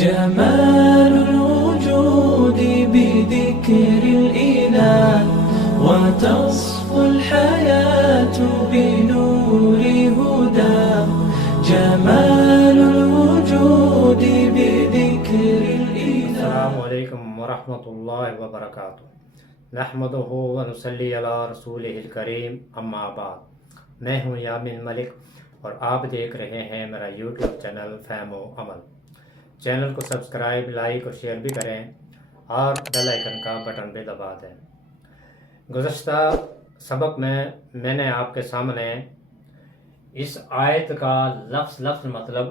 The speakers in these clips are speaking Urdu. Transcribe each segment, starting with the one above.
جمال الوجود بذكر الإله وتصفو الحياة بنور هدى. جمال الوجود بذكر الإله. السلام علیکم ورحمۃ اللہ وبرکاتہ. نحمدہ ونصلی علی رسولہ الکریم. اما بعد. میں ہوں یامین ملک اور آپ دیکھ رہے ہیں میرا یوٹیوب چینل فہم و عمل. چینل کو سبسکرائب، لائک اور شیئر بھی کریں اور بیل آئیکن کا بٹن بھی دبا دیں. گزشتہ سبق میں نے آپ کے سامنے اس آیت کا لفظ مطلب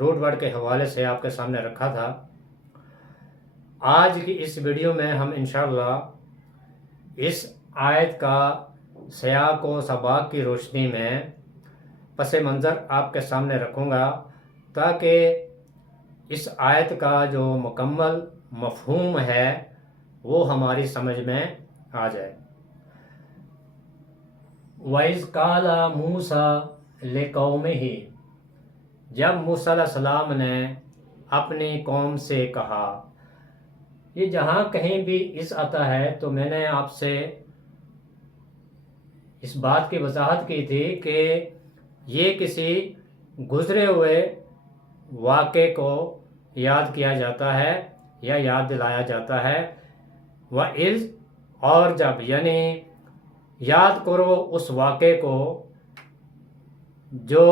روٹ ورڈ کے حوالے سے آپ کے سامنے رکھا تھا. آج کی اس ویڈیو میں ہم انشاءاللہ اس آیت کا سیاق و سباق کی روشنی میں پس منظر آپ کے سامنے رکھوں گا تاکہ اس آیت کا جو مکمل مفہوم ہے وہ ہماری سمجھ میں آ جائے. وَإِذْ قَالَ مُوسَىٰ لِقَوْمِهِ، جب موسیٰ علیہ السلام نے اپنی قوم سے کہا. یہ جہاں کہیں بھی اس آتا ہے تو میں نے آپ سے اس بات کی وضاحت کی تھی کہ یہ کسی گزرے ہوئے واقعے کو یاد کیا جاتا ہے یا یاد دلایا جاتا ہے. وَإِذْ، اور جب، یعنی یاد کرو اس واقعے کو جو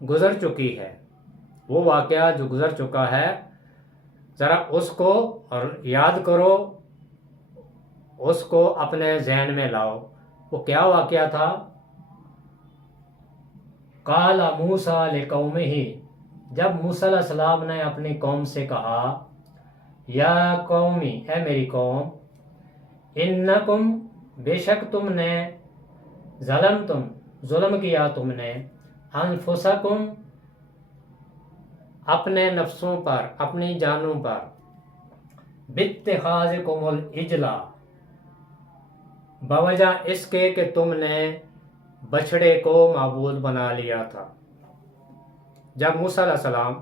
گزر چکی ہے. وہ واقعہ جو گزر چکا ہے ذرا اس کو اور یاد کرو، اس کو اپنے ذہن میں لاؤ. وہ کیا واقعہ تھا؟ قال موسیٰ لقومہ، جب موسیٰ علیہ السلام نے اپنی قوم سے کہا یا قومی، اے میری قوم، انکم، بے شک تم نے، ظلم کیا تم نے، انفسکم، اپنے نفسوں پر، اپنی جانوں پر، باتخاذکم العجل، بوجہ اس کے کہ تم نے بچھڑے کو معبود بنا لیا تھا. جب موسیٰ علیہ السلام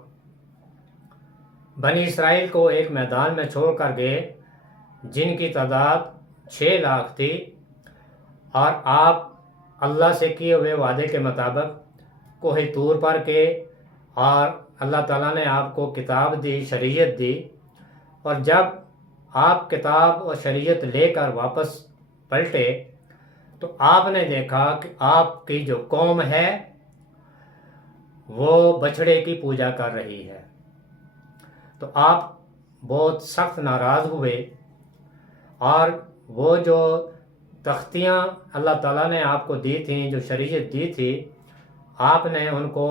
بنی اسرائیل کو ایک میدان میں چھوڑ کر گئے جن کی تعداد 6 لاکھ تھی، اور آپ اللہ سے کیے ہوئے وعدے کے مطابق کوہ طور پر کے، اور اللہ تعالیٰ نے آپ کو کتاب دی، شریعت دی، اور جب آپ کتاب اور شریعت لے کر واپس پلٹے تو آپ نے دیکھا کہ آپ کی جو قوم ہے وہ بچھڑے کی پوجا کر رہی ہے. تو آپ بہت سخت ناراض ہوئے اور وہ جو تختیاں اللہ تعالیٰ نے آپ کو دی تھیں، جو شریعت دی تھی، آپ نے ان کو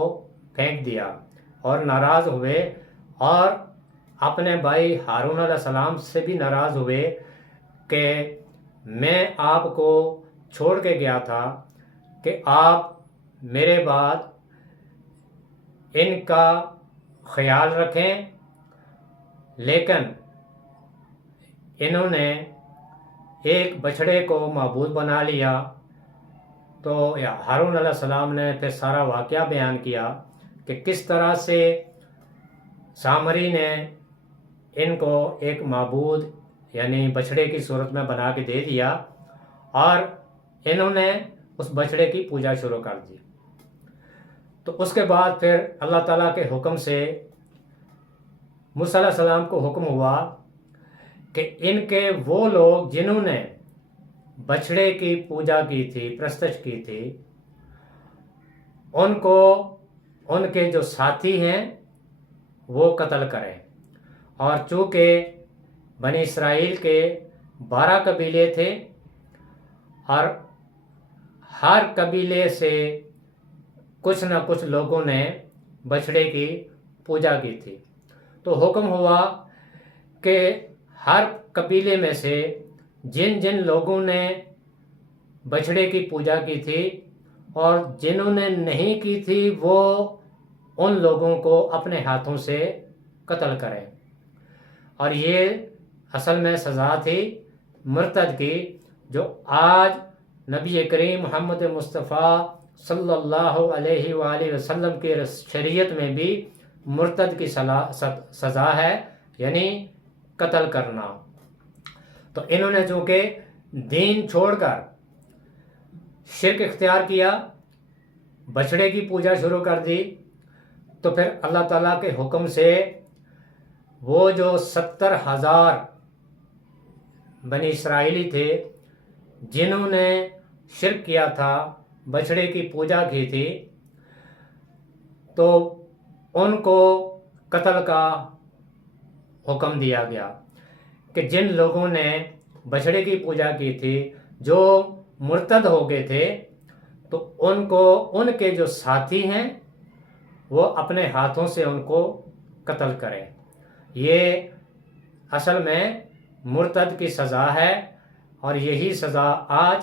پھینک دیا اور ناراض ہوئے، اور اپنے بھائی ہارون علیہ السلام سے بھی ناراض ہوئے کہ میں آپ کو چھوڑ کے گیا تھا کہ آپ میرے بعد ان کا خیال رکھیں، لیکن انہوں نے ایک بچھڑے کو معبود بنا لیا. تو ہارون علیہ السلام نے پھر سارا واقعہ بیان کیا کہ کس طرح سے سامری نے ان کو ایک معبود یعنی بچھڑے کی صورت میں بنا کے دے دیا، اور انہوں نے اس بچھڑے کی پوجا شروع کر دی. تو اس کے بعد پھر اللہ تعالیٰ کے حکم سے موسیٰ علیہ السلام کو حکم ہوا کہ ان کے وہ لوگ جنہوں نے بچھڑے کی پوجا کی تھی، پرستش کی تھی، ان کو ان کے جو ساتھی ہیں وہ قتل کریں. اور چونکہ بنی اسرائیل کے 12 قبیلے تھے اور ہر قبیلے سے کچھ نہ کچھ لوگوں نے بچھڑے کی پوجا کی تھی، تو حکم ہوا کہ ہر قبیلے میں سے جن جن لوگوں نے بچھڑے کی پوجا کی تھی اور جنہوں نے نہیں کی تھی وہ ان لوگوں کو اپنے ہاتھوں سے قتل کریں. اور یہ اصل میں سزا تھی مرتد کی، جو آج نبی کریم محمد مصطفیٰ صلی اللہ علیہ وآلہ وسلم کی شریعت میں بھی مرتد کی سزا ہے، یعنی قتل کرنا۔ تو انہوں نے چونکہ دین چھوڑ کر شرک اختیار کیا، بچڑے کی پوجا شروع کر دی، تو پھر اللہ تعالیٰ کے حکم سے وہ جو 70,000 بنی اسرائیلی تھے جنہوں نے شرک کیا تھا، بچڑے کی پوجا کی تھی، تو ان کو قتل کا حکم دیا گیا کہ جن لوگوں نے بچڑے کی پوجا کی تھی، جو مرتد ہو گئے تھے، تو ان کو ان کے جو ساتھی ہیں وہ اپنے ہاتھوں سے ان کو قتل کریں۔ یہ اصل میں مرتد کی سزا ہے، اور یہی سزا آج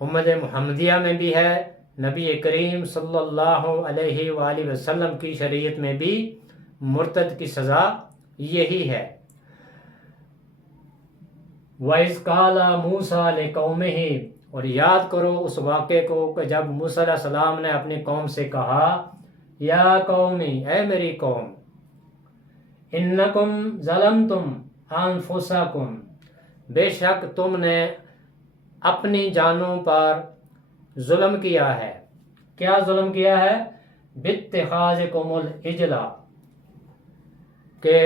امت محمدیہ میں بھی ہے، نبی کریم صلی اللہ علیہ وآلہ وسلم کی شریعت میں بھی مرتد کی سزا یہی ہے۔ وَإِذْ قَالَ مُوسَىٰ لِقَوْمِهِ، اور یاد کرو اس واقعے کو کہ جب موسیٰ علیہ السلام نے اپنی قوم سے کہا، یا قومی، اے میری قوم، انکم ظلمتم انفسکم، بے شک تم نے اپنی جانوں پر ظلم کیا ہے۔ کیا ظلم کیا ہے؟ باتخاذکم العجل، کہ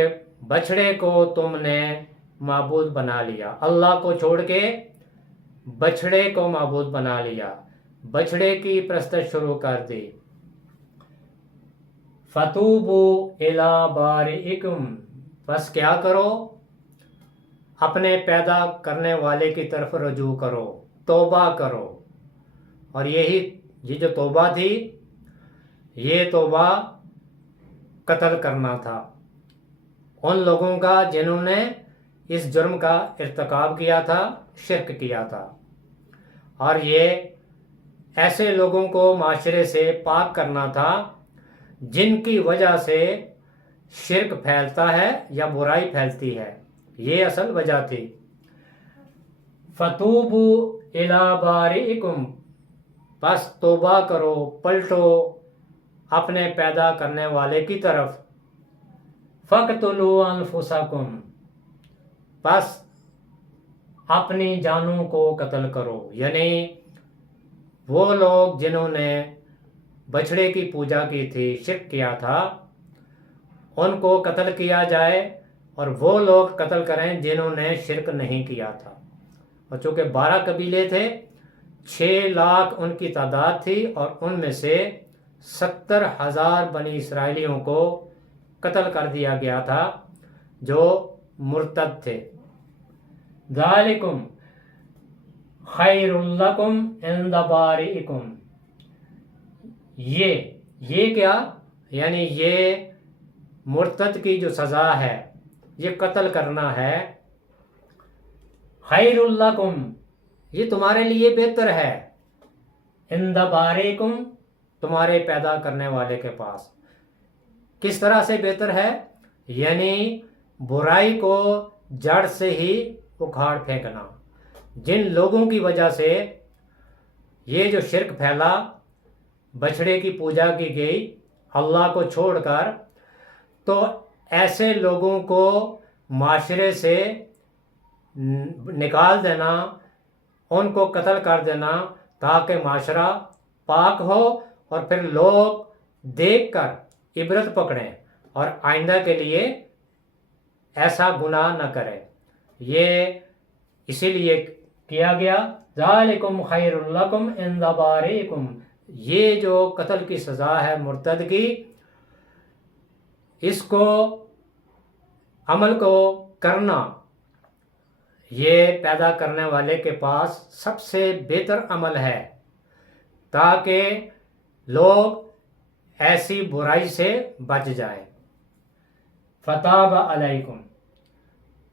بچڑے کو تم نے معبود بنا لیا، اللہ کو چھوڑ کے بچڑے کو معبود بنا لیا، بچڑے کی پرستش شروع کر دی۔ فتوبوا الی بارئکم، بس کیا کرو؟ اپنے پیدا کرنے والے کی طرف رجوع کرو، توبہ کرو۔ اور یہ جو توبہ تھی، یہ توبہ قتل کرنا تھا ان لوگوں کا جنہوں نے اس جرم کا ارتکاب کیا تھا، شرک کیا تھا۔ اور یہ ایسے لوگوں کو معاشرے سے پاک کرنا تھا جن کی وجہ سے شرک پھیلتا ہے یا برائی پھیلتی ہے، یہ اصل وجہ تھی۔ فتوبوا الی بارئکم، بس توبہ کرو، پلٹو اپنے پیدا کرنے والے کی طرف۔ فَاقْتُلُوا أَنفُسَكُمْ، بس اپنی جانوں کو قتل کرو، یعنی وہ لوگ جنہوں نے بچڑے کی پوجا کی تھی، شرک کیا تھا، ان کو قتل کیا جائے، اور وہ لوگ قتل کریں جنہوں نے شرک نہیں کیا تھا۔ اور چونکہ 12 قبیلے تھے، 6 لاکھ ان کی تعداد تھی، اور ان میں سے 70,000 بنی اسرائیلیوں کو قتل کر دیا گیا تھا جو مرتد تھے۔ ذالکم خیر لکم عند بارئکم، یہ کیا؟ یعنی یہ مرتد کی جو سزا ہے، یہ قتل کرنا ہے، خیر لکم، یہ تمہارے لیے بہتر ہے، عند بارئکم، تمہارے پیدا کرنے والے کے پاس۔ کس طرح سے بہتر ہے؟ یعنی برائی کو جڑ سے ہی اکھاڑ پھینکنا۔ جن لوگوں کی وجہ سے یہ جو شرک پھیلا، بچڑے کی پوجا کی گئی اللہ کو چھوڑ کر، تو ایسے لوگوں کو معاشرے سے نکال دینا، ان کو قتل کر دینا، تاکہ معاشرہ پاک ہو، اور پھر لوگ دیکھ کر عبرت پکڑیں اور آئندہ کے لیے ایسا گناہ نہ کریں۔ یہ اسی لیے کیا گیا، ذالکم خیر لکم عند بارئکم، یہ جو قتل کی سزا ہے مرتد کی، اس کو عمل کو کرنا یہ پیدا کرنے والے کے پاس سب سے بہتر عمل ہے، تاکہ لوگ ایسی برائی سے بچ جائیں۔ فتاب علیکم،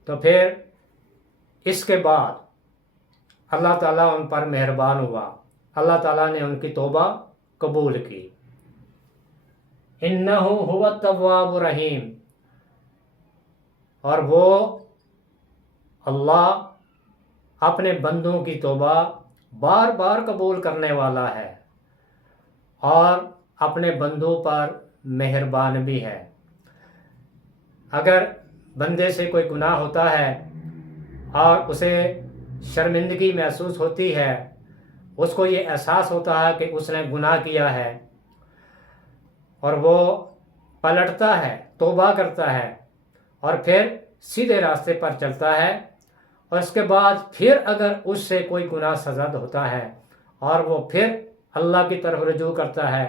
تو پھر اس کے بعد اللہ تعالیٰ ان پر مہربان ہوا، اللہ تعالیٰ نے ان کی توبہ قبول کی۔ انہ هو التواب الرحیم، اور وہ اللہ اپنے بندوں کی توبہ بار بار قبول کرنے والا ہے، اور اپنے بندوں پر مہربان بھی ہے۔ اگر بندے سے کوئی گناہ ہوتا ہے اور اسے شرمندگی محسوس ہوتی ہے، اس کو یہ احساس ہوتا ہے کہ اس نے گناہ کیا ہے، اور وہ پلٹتا ہے، توبہ کرتا ہے اور پھر سیدھے راستے پر چلتا ہے، اور اس کے بعد پھر اگر اس سے کوئی گناہ سرزد ہوتا ہے اور وہ پھر اللہ کی طرف رجوع کرتا ہے،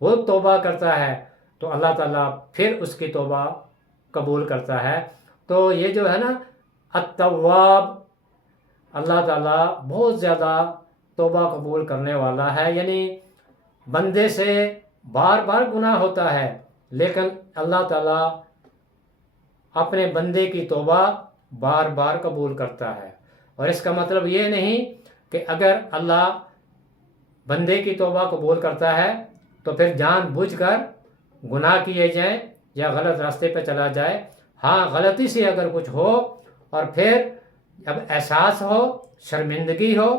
وہ توبہ کرتا ہے، تو اللہ تعالیٰ پھر اس کی توبہ قبول کرتا ہے۔ تو یہ جو ہے نا التواب، اللہ تعالیٰ بہت زیادہ توبہ قبول کرنے والا ہے، یعنی بندے سے بار بار گناہ ہوتا ہے لیکن اللہ تعالیٰ اپنے بندے کی توبہ بار بار قبول کرتا ہے۔ اور اس کا مطلب یہ نہیں کہ اگر اللہ بندے کی توبہ قبول کرتا ہے تو پھر جان بوجھ کر گناہ کیے جائیں یا غلط راستے پہ چلا جائے۔ ہاں، غلطی سے اگر کچھ ہو اور پھر اب احساس ہو، شرمندگی ہو،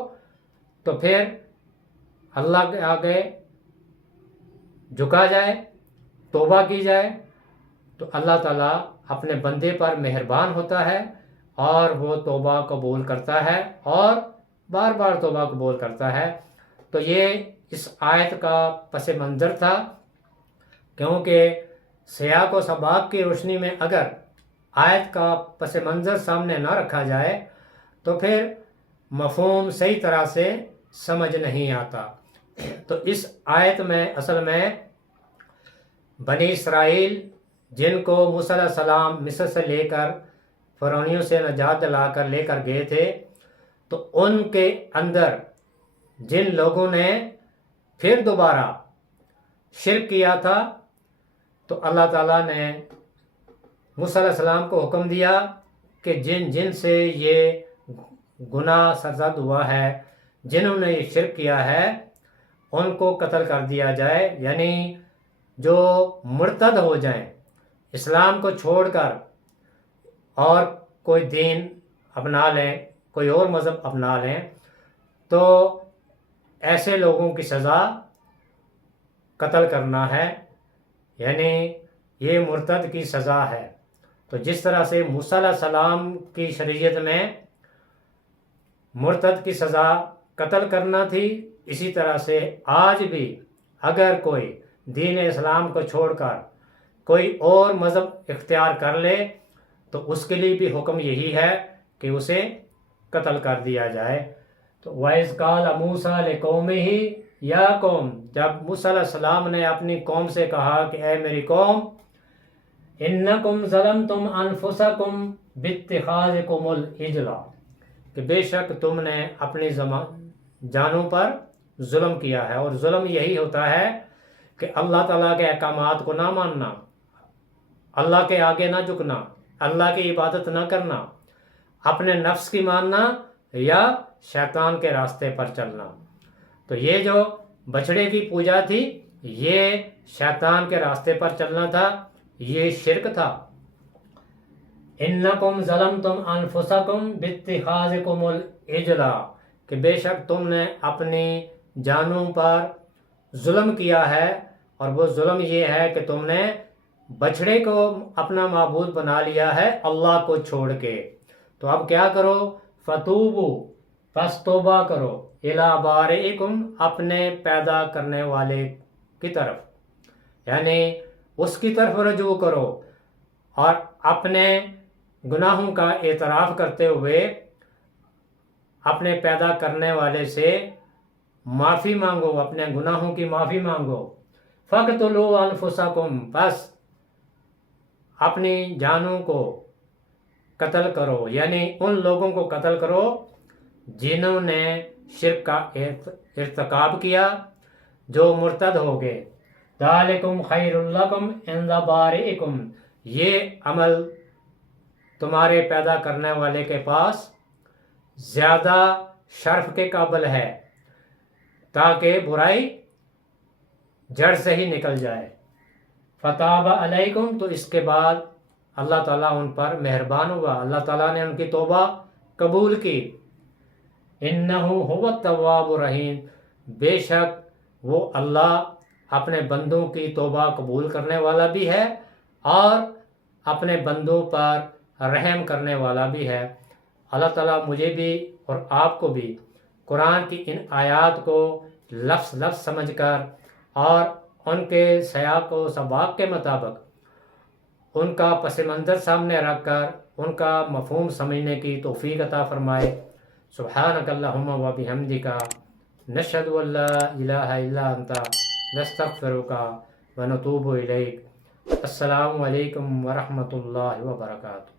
تو پھر اللہ کے آگے جھکا جائے، توبہ کی جائے، تو اللہ تعالیٰ اپنے بندے پر مہربان ہوتا ہے اور وہ توبہ قبول کرتا ہے اور بار بار توبہ قبول کرتا ہے۔ تو یہ اس آیت کا پس منظر تھا، کیونکہ سیاق و سباق کی روشنی میں اگر آیت کا پس منظر سامنے نہ رکھا جائے تو پھر مفہوم صحیح طرح سے سمجھ نہیں آتا۔ تو اس آیت میں اصل میں بنی اسرائیل جن کو موسیٰ علیہ السلام مصر سے لے کر فرعونیوں سے نجات دلا کر لے کر گئے تھے، تو ان کے اندر جن لوگوں نے پھر دوبارہ شرک کیا تھا، تو اللہ تعالیٰ نے موسیٰ علیہ السلام کو حکم دیا کہ جن جن سے یہ گناہ سرزد ہوا ہے، جنہوں نے یہ شرک کیا ہے، ان کو قتل کر دیا جائے، یعنی جو مرتد ہو جائیں، اسلام کو چھوڑ کر اور کوئی دین اپنا لیں، کوئی اور مذہب اپنا لیں، تو ایسے لوگوں کی سزا قتل کرنا ہے، یعنی یہ مرتد کی سزا ہے۔ تو جس طرح سے موسیٰ علیہ السلام کی شریعت میں مرتد کی سزا قتل کرنا تھی، اسی طرح سے آج بھی اگر کوئی دین اسلام کو چھوڑ کر کوئی اور مذہب اختیار کر لے تو اس کے لیے بھی حکم یہی ہے کہ اسے قتل کر دیا جائے۔ تو وَإِذْ قَالَ مُوسَىٰ لِقَوْمِهِ یا قوم، جب موسیٰ علیہ السلام نے اپنی قوم سے کہا کہ اے میری قوم، اِنَّكُمْ ظَلَمْتُمْ أَنفُسَكُمْ بِاتِّخَاذِكُمُ الْعِجْلَ، کہ بے شک تم نے اپنی جانوں پر ظلم کیا ہے، اور ظلم یہی ہوتا ہے کہ اللہ تعالیٰ کے احکامات کو نہ ماننا، اللہ کے آگے نہ جھکنا، اللہ کی عبادت نہ کرنا، اپنے نفس کی ماننا یا شیطان کے راستے پر چلنا۔ تو یہ جو بچڑے کی پوجا تھی، یہ شیطان کے راستے پر چلنا تھا، یہ شرک تھا۔ اِنَّكُمْ ظَلَمْتُمْ أَنفُسَكُمْ بِاتِّخَاذِكُمُ الْعِجْلَ، کہ بے شک تم نے اپنی جانوں پر ظلم کیا ہے، اور وہ ظلم یہ ہے کہ تم نے بچڑے کو اپنا معبود بنا لیا ہے اللہ کو چھوڑ کے۔ تو اب کیا کرو؟ فَتُوبُوا، پس توبہ کرو، إِلَىٰ بَارِئِكُمْ، اپنے پیدا کرنے والے کی طرف، یعنی اس کی طرف رجوع کرو، اور اپنے گناہوں کا اعتراف کرتے ہوئے اپنے پیدا کرنے والے سے معافی مانگو، اپنے گناہوں کی معافی مانگو۔ فَاقْتُلُوا أَنفُسَكُمْ، بس اپنی جانوں کو قتل کرو، یعنی ان لوگوں کو قتل کرو جنہوں نے شرک کا ارتکاب کیا، جو مرتد ہو گئے۔ ذَلِكُمْ خَيْرٌ لَكُمْ عِنْدَ بَارِئِكُمْ، یہ عمل تمہارے پیدا کرنے والے کے پاس زیادہ شرف کے قابل ہے، تاکہ برائی جڑ سے ہی نکل جائے۔ فَتَابَ عَلَيْكُمْ، تو اس کے بعد اللہ تعالیٰ ان پر مہربان ہوا، اللہ تعالیٰ نے ان کی توبہ قبول کی۔ إِنَّهُ هُوَ التَّوَّابُ الرَّحِيمُ، بے شک وہ اللہ اپنے بندوں کی توبہ قبول کرنے والا بھی ہے اور اپنے بندوں پر رحم کرنے والا بھی ہے۔ اللہ تعالیٰ مجھے بھی اور آپ کو بھی قرآن کی ان آیات کو لفظ لفظ سمجھ کر اور ان کے سیاق و سباق کے مطابق ان کا پس منظر سامنے رکھ کر ان کا مفہوم سمجھنے کی توفیق عطا فرمائے۔ سبحانک اللہم و بحمدک نشہد ان لا الہ الا انت نستغفرک و نتوب الیک۔ السلام علیکم ورحمۃ اللہ وبرکاتہ۔